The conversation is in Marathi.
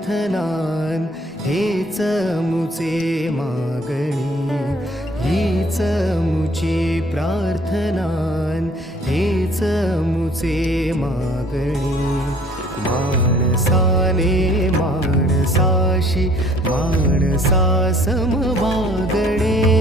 प्रार्थनान हेच मुचे मागणी, हीच मुची प्रार्थनान हेच मुचे मागणी. माणसाने माणसाशी माणसा सम वागणे,